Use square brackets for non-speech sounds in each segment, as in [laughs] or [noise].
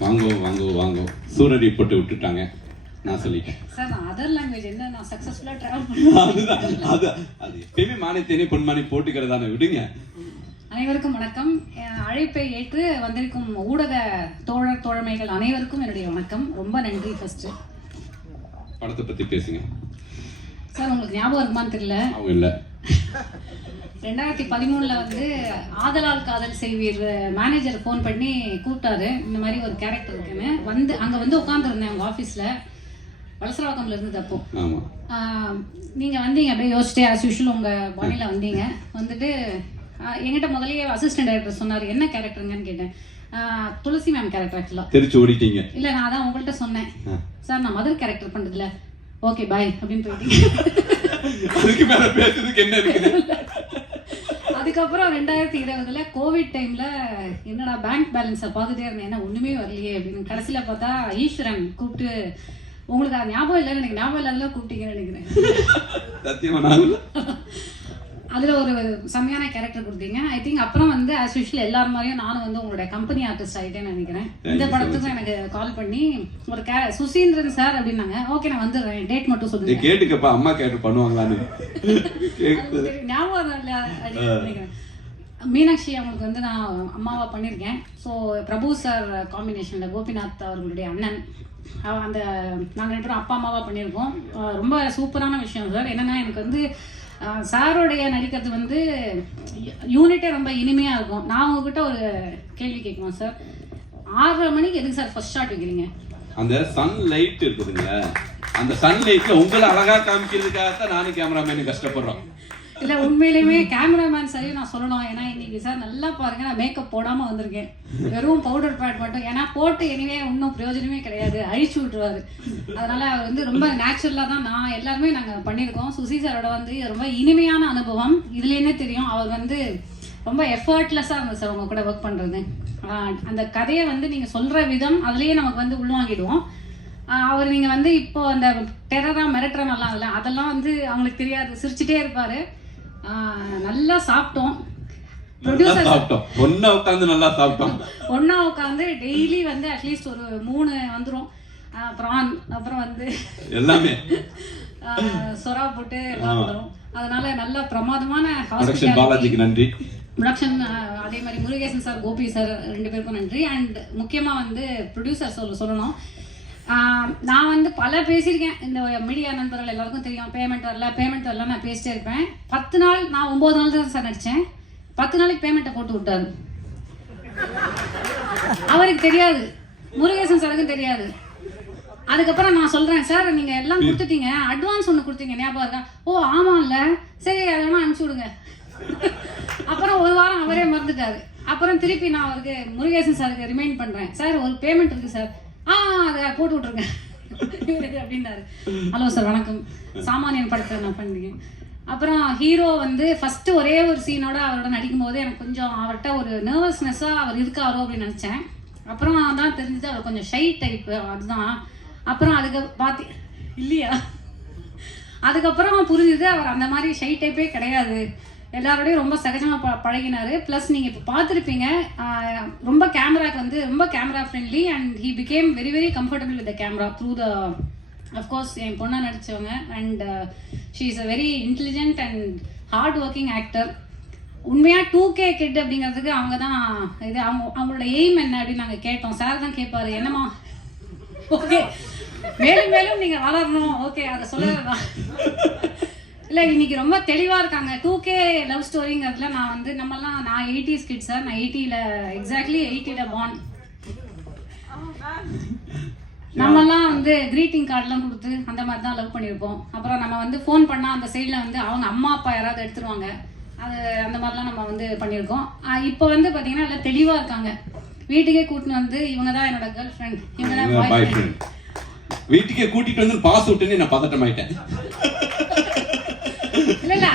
வாங்கோ வாங்கோ வாங்கோ. சூரடி போட்டு விட்டுட்டாங்க. நான் சொல்லிட்டேன். [laughs] அதுதான் அது அது எப்பயுமே மானே தேனே பொன்மானி போட்டுக்கிறதானே விடுங்க. அனைவருக்கும் வணக்கம். அழைப்பை ஏற்று வந்திருக்கும் ஊடக தோழர் தோழமைகள் அனைவருக்கும் என்னுடைய வணக்கம். ரொம்ப நன்றி ஃபர்ஸ்ட் படத்தை பத்தி பேசுங்க. சார் உங்களுக்கு ஞாபகம் இருக்குமான்னு தெரியல. அவங்க இல்ல. [laughs] ரெண்டாயிரத்தி பதிமூணுல வந்து ஆதலால் காதல் செய்வீர் மேனேஜர் ஃபோன் பண்ணி கூப்பிட்டாரு. இந்த மாதிரி ஒரு கேரக்டர் இருக்குன்னு. வந்து அங்க வந்து உட்காந்துருந்தேன் அவங்க ஆஃபீஸ்ல வலசரவாக்கம்ல இருந்தது அப்போ. ஆமா. ஆஹ் நீங்க வந்தீங்க அப்படியே யோசிச்சிட்டே ஆஸ் யூஷுவல் உங்க பாணியில வந்தீங்க. வந்துட்டு என்கிட்ட முதல்லயே அசிஸ்டன்ட் டைரக்டர் சொன்னார் என்ன கேரக்டருங்கன்னு கேட்டேன். துளசி மேம் கேரக்டர் ஆக்சுவலா தெரிச்சு ஓடிட்டீங்க. இல்ல நான் அதான் உங்கள்கிட்ட சொன்னேன். சார் நான் மதர் கேரக்டர் பண்றதுல. ஓகே பாய் அப்படின்னு போயிட்டீங்க. அதுக்கு மேல பேசுறதுக்கு என்ன இருக்குது? [laughs] அதுக்கப்புறம் ரெண்டாயிரத்தி இருபதுல கோவிட் டைம்ல என்னடா பேங்க் பேலன்ஸை பார்த்துட்டே இருந்தேன். என்ன ஒண்ணுமே வரலையே அப்படின்னு கடைசியில பார்த்தா ஈஸ்வரன் கூப்பிட்டு உங்களுக்கு அது ஞாபகம் இல்லைன்னு எனக்கு ஞாபகம் இல்லாதல கூப்பிட்டீங்கன்னு நினைக்கிறேன். [laughs] அதுல ஒரு செம்மையான கேரக்டர் கொடுத்தீங்க. ஐ திங்க் அப்புறம் வந்து ஆஸ் யூஷுவல் எல்லாரும் மாதிரியும் நானும் வந்து உங்களுடைய கம்பெனி ஆர்டிஸ்ட் ஆயிட்டேன்னு நினைக்கிறேன். இந்த படத்துக்கும் எனக்கு கால் பண்ணி ஒரு கே சுசீந்திரன் சார் அப்படின்னாங்க. ஓகே நான் வந்துடுறேன். டேட் மட்டும் சொல்லுங்க. கேட்டுக்கப்பா அம்மா கேட்டு பண்ணுவாங்களான்னு. [laughs] ஞாபகம் இல்ல நினைக்கிறேன். மீனாட்சி அவங்களுக்கு வந்து நான் அம்மாவா பண்ணியிருக்கேன். ஸோ பிரபு சார் காம்பினேஷனில் கோபிநாத் அவர்களுடைய அண்ணன். அந்த நாங்கள் ரெண்டு பேரும் அப்பா அம்மாவா பண்ணியிருக்கோம். ரொம்ப சூப்பரான விஷயம் சார் என்னன்னா எனக்கு வந்து சாருடைய நடிக்கிறது வந்து யூனிட்டே ரொம்ப இனிமையாக இருக்கும். நான் உங்ககிட்ட ஒரு கேள்வி கேட்குவோம் சார். ஆறரை மணிக்கு எதுக்கு சார் ஃபர்ஸ்ட் ஷாட் வைக்கிறீங்க? அந்த சன் லைட் இருக்குதுங்க அந்த சன் லைட்ல உங்களை அழகா காமிக்கிறதுக்காக தான் நானும் கேமராமேனு கஷ்டப்படுறோம். இல்ல உண்மையிலுமே கேமராமேன் சரி நான் சொல்லணும். ஏன்னா இன்னைக்கு சார் நல்லா பாருங்க நான் மேக்கப் போடாம வந்திருக்கேன். வெறும் பவுடர் பேட் மட்டும். ஏன்னா போட்டு எனவே ஒன்றும் பிரயோஜனமே கிடையாது. அழிச்சு விட்டுருவாரு. அதனால அவர் வந்து ரொம்ப நேச்சுரலா தான் நான் எல்லாருமே நாங்க பண்ணியிருக்கோம். சுசி சாரோட வந்து ரொம்ப இனிமையான அனுபவம். இதுலேருந்தே தெரியும்? அவர் வந்து ரொம்ப எஃபர்ட்லெஸ்ஸாக இருந்தது சார் உங்க கூட ஒர்க் பண்றது. அந்த கதையை வந்து நீங்க சொல்ற விதம் அதுலயே நமக்கு வந்து உள்வாங்கிடுவோம். அவர் நீங்க வந்து இப்போ அந்த டெரரா மிரட்டுறனெல்லாம் அதில் அதெல்லாம் வந்து அவங்களுக்கு தெரியாது. சிரிச்சுட்டே இருப்பாரு. நல்லா சாப்பிட்டோம். நல்லா ப்ரொடியூசர் சாப்பிட்டோம். ஒன்னா உட்காந்து நல்லா சாப்பிட்டோம். ஒண்ணா உட்காந்து டெய்லி வந்து அட்லீஸ்ட் ஒரு மூணு வந்துரும். ப்ரான் அப்புறம் வந்து எல்லாமே. சொரா போட்டு வந்துரும். அதனால நல்ல பிரமாதமான பாலாஜிக்கு நன்றி. ப்ரொடக்ஷன் அதே மாதிரி முருகேசன் சார் கோபி சார் ரெண்டு பேருக்கும் நன்றி. அண்ட் முக்கியமாக வந்து ப்ரொடியூசர் சொல்ல சொல்லணும். நான் வந்து பல பேசியிருக்கேன். இந்த மீடியா நண்பர்கள் எல்லாருக்கும் தெரியும். பேமெண்ட் வரல பேமெண்ட் வரல நான் பேசிட்டே இருப்பேன். பத்து நாள் நான் ஒம்பது நாள் தான் சார் நடித்தேன் பத்து நாளைக்கு பேமெண்ட்டை போட்டு விட்டாரு. அவருக்கு தெரியாது. முருகேசன் சாருக்கும் தெரியாது. அதுக்கப்புறம் நான் சொல்றேன் சார் நீங்க எல்லாம் கொடுத்துட்டீங்க. அட்வான்ஸ் ஒன்று கொடுத்தீங்க. ஞாபகம் இருக்கா? ஓ ஆமாம்ல. சரி அதை வேணா அனுப்பிச்சு விடுங்க. அப்புறம் ஒரு வாரம் அவரே மறந்துட்டாரு. அப்புறம் திருப்பி நான் அவருக்கு முருகேசன் சாருக்கு ரிமைண்ட் பண்றேன். சார் ஒரு பேமெண்ட் இருக்கு சார். ஆ அதை போட்டு விட்ருங்க அப்படின்னாரு. ஹலோ சார் வணக்கம். சாமானியன் படத்தை நான் பண்ணிருக்கேன். அப்புறம் ஹீரோ வந்து ஃபர்ஸ்ட் ஒரே ஒரு சீனோட அவரோட நடிக்கும் போது எனக்கு கொஞ்சம் அவர்கிட்ட ஒரு நர்வஸ்னஸ்ஸாக அவர் இருக்காரோ அப்படின்னு நினச்சேன். அப்புறம் தான் தெரிஞ்சது அவர் கொஞ்சம் ஷை டைப் அதுதான். அப்புறம் அதுக்கு பார்த்து இல்லையா? அதுக்கப்புறம் புரிஞ்சுது அவர் அந்த மாதிரி ஷை டைப்பே கிடையாது. எல்லாரோடையும் ரொம்ப சகஜமாக ப பழகினார். ப்ளஸ் நீங்கள் இப்போ பார்த்துருப்பீங்க ரொம்ப கேமராக்கு வந்து ரொம்ப camera friendly and he became very very comfortable with the camera through the of course என் பொண்ணாக நடித்தவங்க and she is a very intelligent and hard working actor உண்மையாக டூ கே கிட் அப்படிங்கிறதுக்கு அவங்க தான் இது அவங்க அவங்களோட எய்ம் என்ன அப்படின்னு நாங்கள் கேட்டோம். சார் தான் கேட்பாரு என்னம்மா? ஓகே மேலும் மேலும் நீங்கள் வளரணும். ஓகே அதை சொல்லலாம் இல்ல இன்னைக்கு ரொம்ப தெளிவா இருக்காங்க. டூ கே லவ் ஸ்டோரிங்கிறதுல நான் வந்து நம்மலாம் நான் எயிட்டிஸ் கிட் சார் நான் எயிட்டியில எக்ஸாக்ட்லி எயிட்டியில பான் நம்மலாம் வந்து greeting கார்டெலாம் கொடுத்து அந்த மாதிரி தான் லவ் பண்ணியிருப்போம். அப்புறம் நம்ம வந்து ஃபோன் பண்ணால் அந்த சைடில் வந்து அவங்க அம்மா அப்பா யாராவது எடுத்துருவாங்க. அது அந்த மாதிரிலாம் நம்ம வந்து பண்ணியிருக்கோம். இப்போ வந்து பார்த்தீங்கன்னா எல்லாம் தெளிவாக இருக்காங்க. வீட்டுக்கே கூட்டின்னு வந்து இவங்க தான் என்னோட கேர்ள் ஃப்ரெண்ட் இவங்க தான் பாய் ஃப்ரெண்ட் வீட்டுக்கே கூட்டிட்டு வந்து பாஸ் விட்டுன்னு நான் பதட்டமாயிட்டேன்.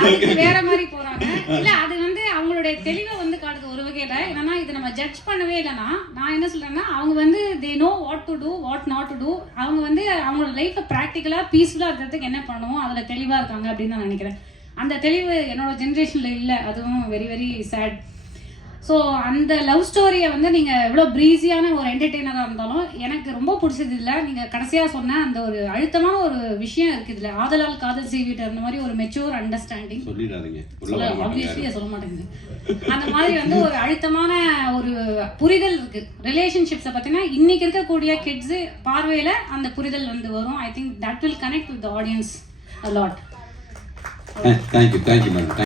அதுக்கு வேற மாதிரி [laughs] போறாங்க. இல்ல அது வந்து அவங்களுடைய தெளிவை வந்து காட்டுது ஒரு வகையில. என்னன்னா இது நம்ம ஜட்ஜ் பண்ணவே இல்லைன்னா நான் என்ன சொல்றேன்னா அவங்க வந்து they know what to do what not to do அவங்க வந்து அவங்களோட லைஃப்பை ப்ராக்டிக்கலா பீஸ்ஃபுல்லா இருக்கிறதுக்கு என்ன பண்ணுவோம் அதுல தெளிவா இருக்காங்க அப்படின்னு நான் நினைக்கிறேன். அந்த தெளிவு என்னோட ஜென்ரேஷன்ல இல்ல. அதுவும் வெரி வெரி சேட் ஸோ அந்த லவ் ஸ்டோரியை வந்து நீங்கள் எவ்வளோ ப்ரீஸியான ஒரு என்டர்டெய்னராக இருந்தாலும் எனக்கு ரொம்ப பிடிச்சது இல்லை நீங்கள் கடைசியாக சொன்ன அந்த ஒரு அழுத்தமான ஒரு விஷயம் இருக்குது இதில். ஆதலால் காதல் செய்விட்டு அந்த மாதிரி ஒரு மெச்சூர் அண்டர்ஸ்டாண்டிங் ஆப்வியஸ்லி சொல்ல மாட்டேங்குது. அந்த மாதிரி வந்து ஒரு அழுத்தமான ஒரு புரிதல் இருக்கு. ரிலேஷன்ஷிப்ஸை பார்த்தீங்கன்னா இன்னைக்கு இருக்கக்கூடிய கிட்ஸ் பார்வையில அந்த புரிதல் வந்து வரும். I think that will connect with audience a lot thank you thank you madam